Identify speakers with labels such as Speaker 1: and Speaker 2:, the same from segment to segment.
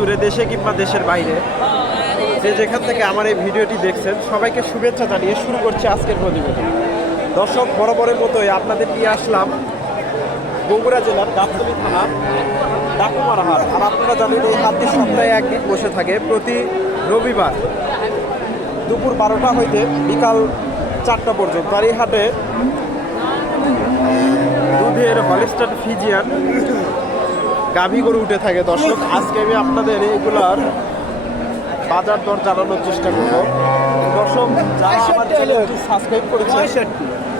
Speaker 1: দূরে দেশে কিংবা দেশের বাইরে, যে যেখান থেকে আমার এই ভিডিওটি দেখছেন, সবাইকে শুভেচ্ছা জানিয়ে শুরু করছি আজকের প্রতিবেদন। দর্শক, বরাবরের মতোই আপনাদের নিয়ে আসলাম বগুড়া জেলার গাবতলী থানা, ডাকুমার হাট। আর আপনারা জানেন, এই হাটটি সপ্তাহে একদিন বসে থাকে প্রতি রবিবার দুপুর বারোটা হইতে বিকাল চারটা পর্যন্ত। আর এই হাটে দুধের হলিস্টান ফিজিয়ান গাভী গরু উঠে থাকে। দর্শক আজকে আমি আপনাদের এইগুলার বাজার দর জানানোর চেষ্টা করব। দর্শক যারা আমার চ্যানেলটি সাবস্ক্রাইব করেছে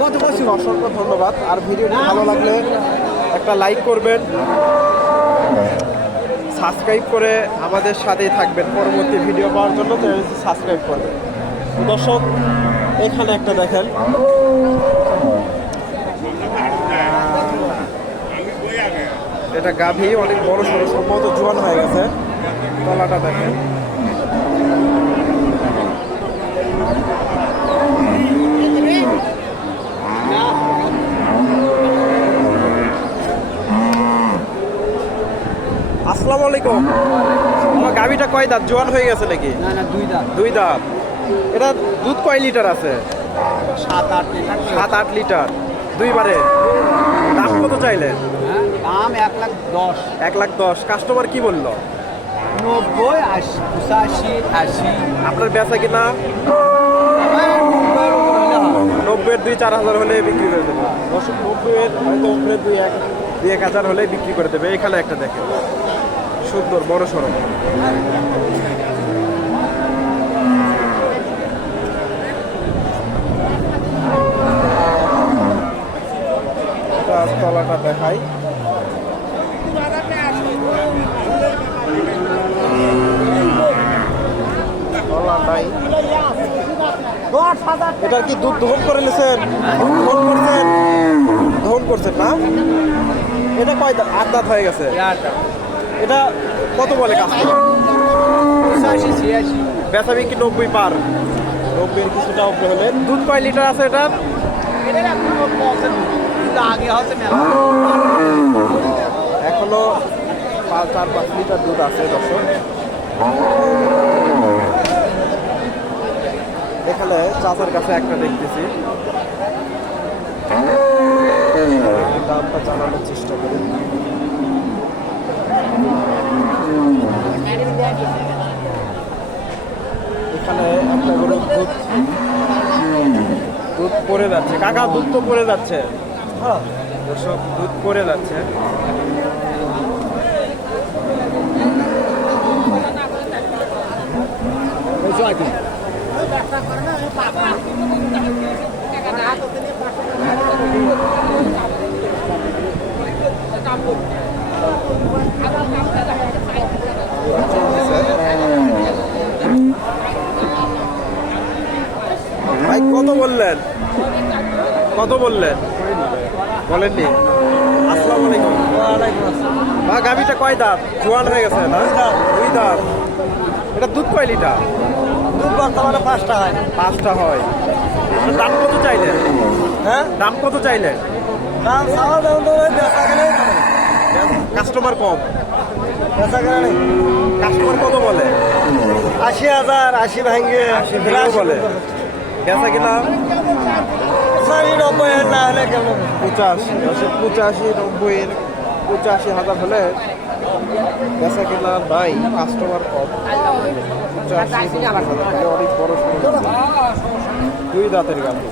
Speaker 2: কত বছর?
Speaker 1: অসংখ্য ধন্যবাদ। আর ভিডিওটি ভালো লাগলে একটা লাইক করবেন সাবস্ক্রাইব করে আমাদের সাথেই থাকবেন। পরবর্তী ভিডিও পাওয়ার জন্য চ্যানেলটি সাবস্ক্রাইব করবেন। দর্শক এখানে একটা দেখেন। এটা গাভী অনেক বড় সড়ো সম্ভবত জোয়ান হয়ে গেছে। তলাটা দেখেন। আসসালামু আলাইকুম। আমার গাভীটা কয় দাঁত? জোয়ান হয়ে গেছে নাকি?
Speaker 2: না না দুই দাম
Speaker 1: দুই দাঁত। এটা দুধ কয় লিটার আছে?
Speaker 2: সাত আট লিটার।
Speaker 1: সাত আট লিটার। দুইবারে। দাম কত চাইলেন?
Speaker 2: দাম এক লাখ দশ।
Speaker 1: এক লাখ দশ। কাস্টমার কি বলল?
Speaker 2: নব্বই আশি পঁচাশি আশি।
Speaker 1: আপনার বেচা কিনা?
Speaker 2: নব্বইয়ের
Speaker 1: দুই চার হাজার হলে বিক্রি করে দেবে। দশ নব্বইয়ের হয়তো উপরে দুই এক। দুই এক হাজার হলে বিক্রি করে দেবে। এখানে একটা দেখেন। সুন্দর বড় সড়ো তলাটা দেখাই তলা নাই এটার কি দুধ দহন করে নিছেন? দহন করছেন? দহন করছেন না? এটা কয় দাঁত? আট দাঁত হয়ে গেছে। এটা কত বলে বেচা বিক্রি নব্বই পার। নব্বই কিছুটা উপরে হলে। দুধ কয় লিটার আছে এটা? এখনও পাঁচ চার পাঁচ লিটার দুধ আছে দর্শক। এখানে চাচার কাছে একটা দেখতেছি। দামটা জানানোর চেষ্টা করি। এখানে একটা গরু দুধ দুধ পড়ে যাচ্ছে। কাকা, দুধ তো পড়ে যাচ্ছে। দর্শক, দুধ পড়ে যাচ্ছে। ভাই, কত বললেন? কত বললেন? বলেননি। আসসালামু আলাইকুম। বা গাভিটা কয় দাঁত? জোয়ান হয়ে গেছে, না? দুই দাঁত। এটা দুধ কয় লিটার?
Speaker 2: দুধ বর্তমানে পাঁচটা হয়।
Speaker 1: পাঁচটা হয়। দাম কত চাইলেন
Speaker 2: হ্যাঁ?
Speaker 1: দাম কত চাইলেন
Speaker 2: দাম চাওয়া দাম তো বেচা কেনে
Speaker 1: কাস্টমার কম?
Speaker 2: বেচা কেনে নেই।
Speaker 1: কাস্টমার কত বলে?
Speaker 2: আশি হাজার আশি ভাঙ্গে।
Speaker 1: আশি বলে? বেচা কিনা?
Speaker 2: পঁচাশি নব্বই না হলে কেমন?
Speaker 1: পঁচাশি। পঁচাশি নব্বই পঁচাশি হাজার হলে বেচা কিনা কাস্টমার কম। অনেক বড় দুই দাঁতের গাড়ি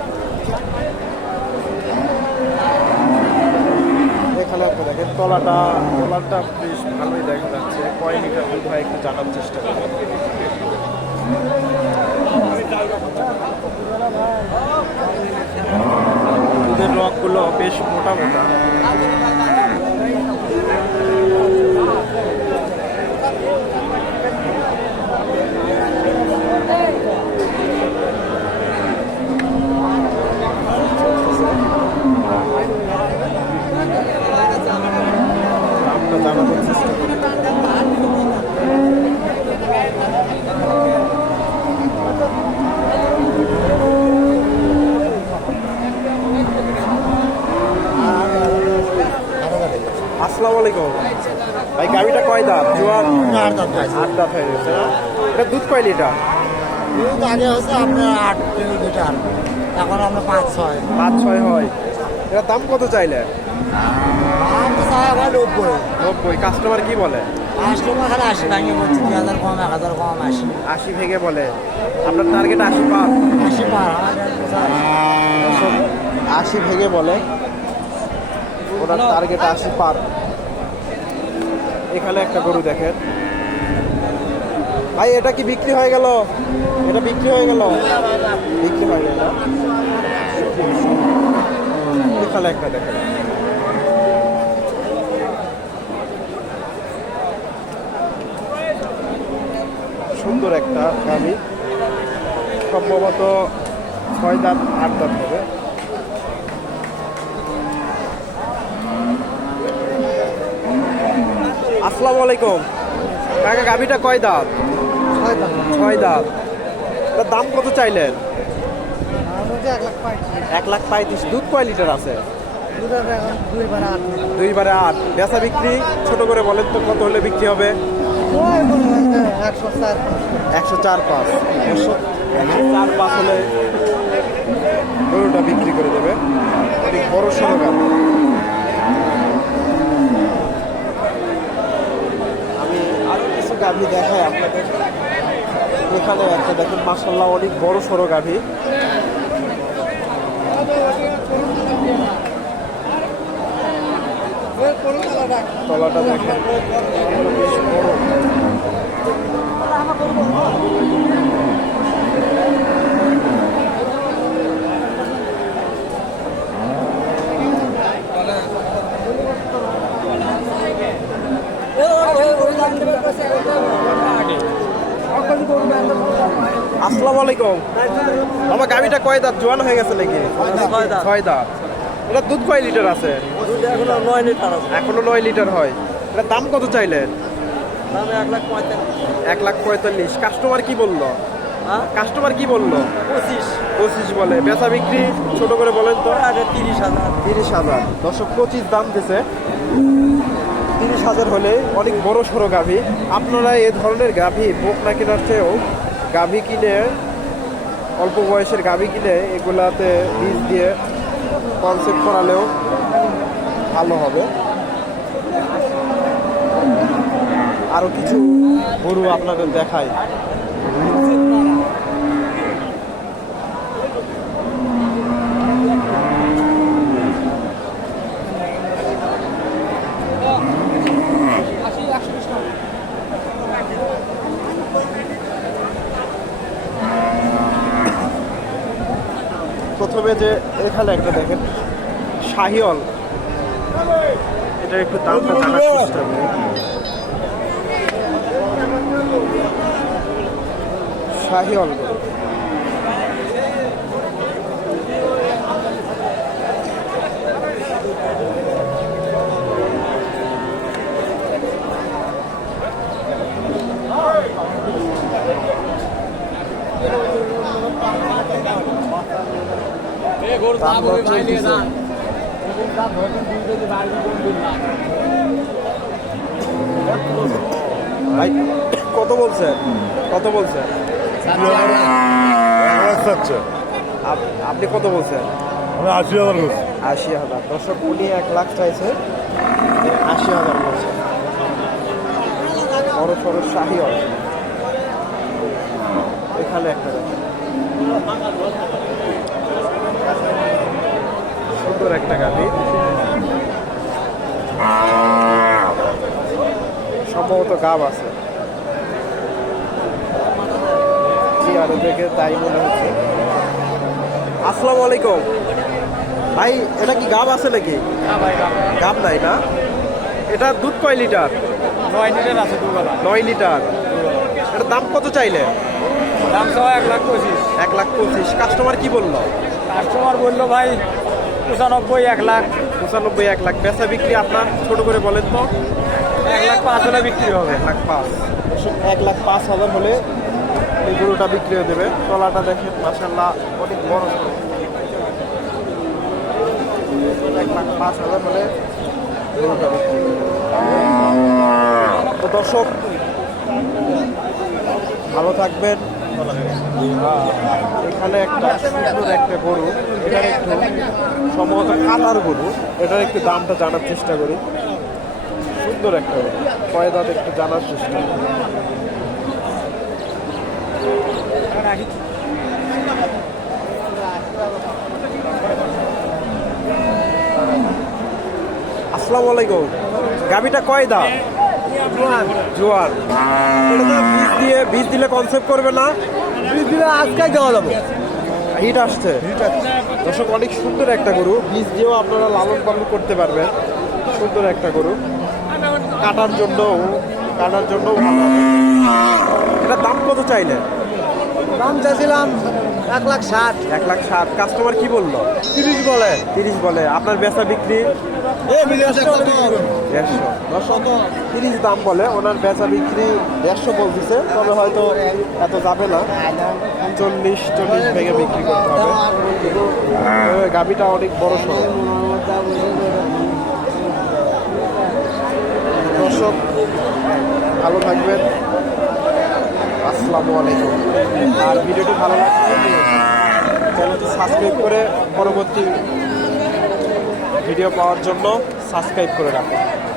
Speaker 1: এখানে আপনি দেখেন, তলাটা তলাটা বেশ ভালোই দেখা যাচ্ছে। কয় লিটার দুধ একটু জানার চেষ্টা করবেন দুধের রকগুলো বেশ মোটা মোটা। ভাই গাড়িটা কয় দাঁত? জোয়ার আট দাঁত হয়ে গেছে এটা দুধ কয় লিটার?
Speaker 2: দুধ আগে হচ্ছে আপনার আট লিটার এখন আমরা পাঁচ ছয়।
Speaker 1: পাঁচ ছয় হয়। এটা দাম কত চাইলে?
Speaker 2: নব্বই।
Speaker 1: নব্বই। কাস্টমার কি বলে?
Speaker 2: কাস্টমার খালি আশি ভাঙে বলছে হাজার কম হাজার কম আশি।
Speaker 1: আশি ভেঙে বলে। আপনার টার্গেট আশি পার
Speaker 2: আশি পার
Speaker 1: আশি ভেঙে বলে। ওনার টার্গেট আশি পার এখানে একটা গরু দেখেন। ভাই, এটা কি বিক্রি হয়ে গেল? এটা বিক্রি হয়ে গেল? বিক্রি হয়ে গেল। এখানে একটা দেখেন। সুন্দর একটা গাড়ি সম্ভবত ছয় দাঁত, আট দাঁত হবে। আসসালামু আলাইকুম। কাকা, গাভিটা কয় দাঁত?
Speaker 2: ছয়
Speaker 1: দাঁত। তার দাম কত চাইলেন?
Speaker 2: এক লাখ পঁয়ত্রিশ।
Speaker 1: দুধ কয় লিটার আছে? দুইবারে আট। বেচা বিক্রি ছোট করে বলেন তো, কত হলে বিক্রি হবে?
Speaker 2: একশো চার
Speaker 1: পাঁচ। একশো চার পাঁচ হলে গরুটা বিক্রি করে দেবে। বড় সড়ো গাভি আমি আরও আমি দেখাই আপনাদের। এখানে একটা দেখেন মাসাল্লাহ অনেক বড় সড়ো গাভি। তলাটা দেখেন। বড় আসসালামু আলাইকুম। আমার গাভিটা কয় দাঁত? জোয়ান হয়ে গেছে নাকি?
Speaker 2: ছয় দাঁত।
Speaker 1: এটা দুধ কয় লিটার আছে?
Speaker 2: এখন নয় লিটার আছে।
Speaker 1: এখনও নয় লিটার হয়। এটা দাম কত চাইলেন?
Speaker 2: দাম এক লাখ পঁয়তাল্লিশ।
Speaker 1: কাস্টমার কি বলল?
Speaker 2: হ্যাঁ?
Speaker 1: কাস্টমার কি বলল?
Speaker 2: পঁচিশ।
Speaker 1: পঁচিশ বলে। বেচা বিক্রি ছোট করে বলেন তো।
Speaker 2: তিরিশ হাজার।
Speaker 1: তিরিশ হাজার। দশক পঁচিশ দাম দিছে। তিরিশ হাজার হলে অনেক বড় সড়ো গাভী। আপনারা এ ধরনের গাভী বোক না কেনার চেয়েও গাভী কিনে, অল্প বয়সের গাভী কিনে এগুলাতে বীজ দিয়ে কনসেপ্ট করালেও ভালো হবে। আরও কিছু গরু আপনাদের দেখায় যে এখানে একটা দেখেন শাহিওল এটা একটু দামটা জানার চেষ্টা করি। শাহিওল দাম দর চলতেছে। ভাই কত বলছেন কত বলছেন
Speaker 3: আচ্ছা
Speaker 1: আপনি কত বলছেন?
Speaker 3: আমি আশি হাজার করছি
Speaker 1: আশি হাজার। দর্শক উনি এক লাখ চাইছে। আশি হাজার বলছে। বড় সড়ো শাহি এখানে একটা। সুন্দর একটা গাড়ি। সম্ভবত গাব আছে। চেয়ারে দেখে তাই মনে হচ্ছে। আসসালামু আলাইকুম। ভাই এটা কি গাব আছে নাকি? গাব নাই। না? এটা দুধ কয় লিটার?
Speaker 2: নয় লিটার আছে দুবেলা।
Speaker 1: নয় লিটার। এটার দাম কত চাইলে?
Speaker 2: দাম সহ এক লাখ পঁচিশ।
Speaker 1: এক লাখ পঁচিশ। কাস্টমার কি বলল?
Speaker 2: কাস্টমার বলল ভাই পঁচানব্বই এক লাখ।
Speaker 1: পঁচানব্বই এক লাখ। বেচা বিক্রি আপনার ছোট করে বলেন তো
Speaker 2: এক লাখ পাঁচ হলে বিক্রি হবে।
Speaker 1: এক লাখ পাঁচ। এক লাখ পাঁচ হাজার হলে এই গরুটা বিক্রি হয়ে দেবে। তলাটা দেখেন মাসাল্লাহ অনেক বড় এক লাখ পাঁচ হাজার হলে গরুটা তো দর্শক ভালো থাকবেন। এখানে একটা সুন্দর একটা গরু, এটার একটু সম্ভবত কালার গরু, এটার একটু দামটা জানার চেষ্টা করি। সুন্দর একটা গরু, কয় দাঁত একটু জানার চেষ্টা করি। আসসালামু আলাইকুম গাবিটা কয় দাম জোয়ার। এটা বীজ দিয়ে বীজ দিলে কনসেপ্ট করবে না।
Speaker 2: বীজ দিলে আজকে দেওয়া যাবে।
Speaker 1: হিট আসছে। দর্শক অনেক সুন্দর একটা গরু। বীজ দিয়েও আপনারা লালন পালন করতে পারবেন। সুন্দর একটা গরু। কাটার জন্য কাটার জন্য ভালো। এটা দাম কত চাইলে?
Speaker 2: দাম চাইছিলাম এক লাখ ষাট।
Speaker 1: এক লাখ ষাট। কাস্টমার কি বলল?
Speaker 2: তিরিশ বলে।
Speaker 1: তিরিশ বলে। আপনার বেচা বিক্রি? দেড়শো। তিরিশ দাম বলে ওনার বেচা বিক্রি দেড়শো বলতেছে, তবে হয়তো এত যাবে না। চল্লিশ চল্লিশ ভেঙে বিক্রি করতে হবে। গাবিটা অনেক বড় সড়ো। দর্শক, ভালো থাকবেন। আসসালামু আলাইকুম। আর ভিডিওটি ভালো লাগলে, চ্যানেলটি সাবস্ক্রাইব করে পরবর্তী ভিডিও পাওয়ার জন্য সাবস্ক্রাইব করে রাখুন।